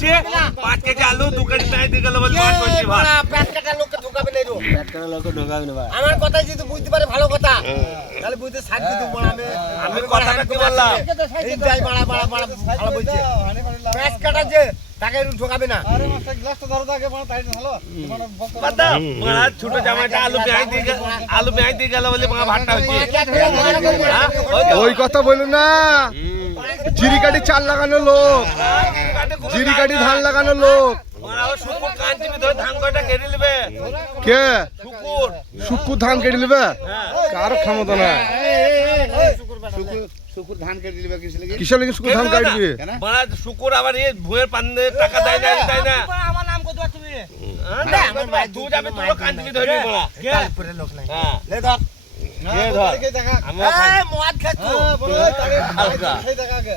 বেশি 5 কেজি আলু 2 কেজি পেঁয়াজ দিয়ে গেল বল 5 কেজি ভাত পেট কাটা লোককে ঢোকাবে না পেট কাটা লোককে ঢোকাবে না ভাই আমার কথাই যদি বুঝতে পারে ভালো কথা তাহলে বুঝতে সাথ দিতে আমি কথাটা কি বললাম এই যাই বাড়া ভালো বলছে পেট কাটা যে তাকে ঢোকাবে না আরে মাস্টার গ্লাসটা ধরো তো আগে মানে তাই হলো মানে বক্তব্য বাদ মারা ছোট জামাইটা আলু পেঁয়াজ দিয়ে গেল বলে মারা ভাতটা হচ্ছে ওই কথা বলো না জিরিকাটি চাল লাগানো লোক জিরিকাটি ধান লাগানো লোক মারা ও শুকুর কাঞ্চিবি ধরে ধান কয়টা কেটে নেবে কে শুকুর শুক্কুর ধান কেটে নেবে কারো ক্ষমতা না শুকুর ধান কেটে দিবে কিসের লেগে শুক্কুর ধান কাটবি মারা শুকুর আবার এই ভুঁয়ের পান্নে টাকা দেয় না আমার নাম কত তুমি তুই যাবে তোর কাঞ্চিবি ধরে মারা তারপরে লোক নাই হ্যাঁ লে ধর এ ধর দেখে দেখা আমরা খাই এই মদ খাচ্ছো বলো তাকে সেই দেখা আগে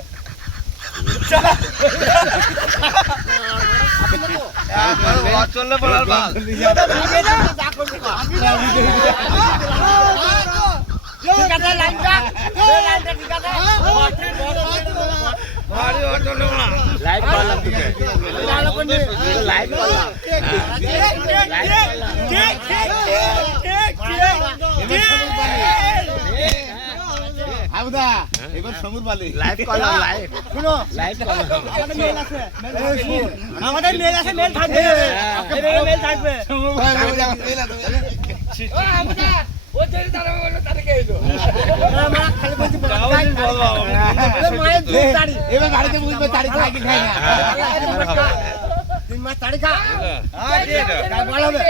চললে পড়ার বাল ঠিক আছে লাইনটা ঠিক আছে আরে ও চললে পড়া লাইভ করলাম তোকে লাইভ করলাম আবুদা এবার সমুর বালি লাইভ করলাম লাইভ শুনো লাইভ করলাম আমাদের মেল আছে মেল থাকবে মেল থাকবে খালি বলছি মায়ের দুধ দাড়ি এবার বাড়িতে বুঝবে তাড়ি খাই কি খাই না 3 মাস দাড়ি খা ভালো হবে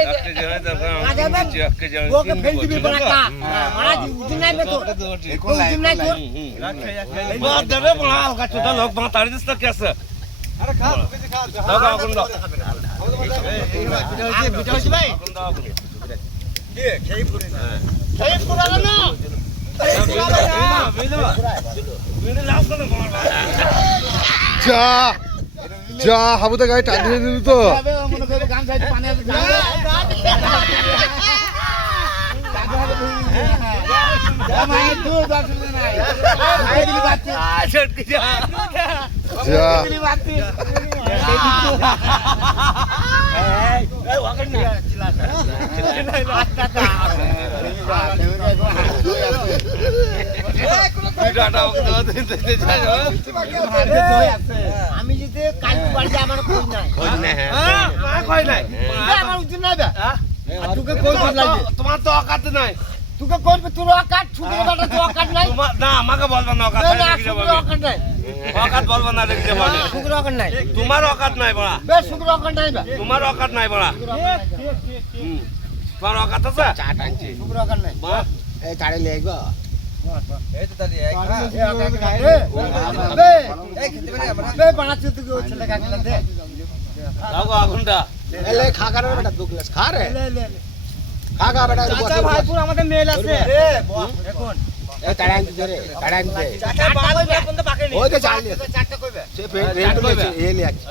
ওকে ফেল দিবি বড় কা মারা উঠি নাই বে তো উঠি নাই তো বাদ দেবে পড়া হালকা ছোট লোক বাঁ তাড়ি দিস তো কেসে আরে খা কিছু খা দাও দাও কোন দাও বিটা হইছে ভাই কে খেই পুরে না খেই পুরালো না যা যা হাবুতে গায়ে টান দিয়ে দিল তো মনে করে গান চাইতে পানি আছে মায়ের দুধ আসলে নাই আই দিলি বাচ্চা ছটকি যা যা দিলি বাচ্চা এই ওখানে না আমি যদি কাল বাড়ি আমার খোঁজ নাই কই নাই আমার উঠি নাই বে তোকে কোন কোন লাগবে তোমার তো অকাত নাই তোকে কোন তোর অকাট ছুটি বাটা তোর অকাট নাই তোমার না আমাকে বলবা না অকাত না দেখি শুক্র অকাট নাই অকাত বলবা না দেখি বলে শুক্র অকাট নাই তোমার অকাত নাই বড়া বে শুক্র অকাট নাই বে তোমার অকাত নাই বড়া তোমার অকাত আছে চা টানছি শুক্র অকাট নাই এই চাড়ে লিয়ে আইবো এই তো তালি এক বে এই খেতে পারি আমরা বে বানাচ্ছি তুই ওই ছেলে কাকিলা দে দাও গো আগুনটা এলে খা কারে বেটা 2 গ্লাস খা রে লে লে খা খা বেটা চাচা ভাইপুর আমাদের মেল আছে এ এখন এই তাড়া আনতে রে তাড়া আনতে চাচা বাবা কোন তো পাকেনি ওই তো চাল চারটা কইবে সে পেট কইবে এলি আছে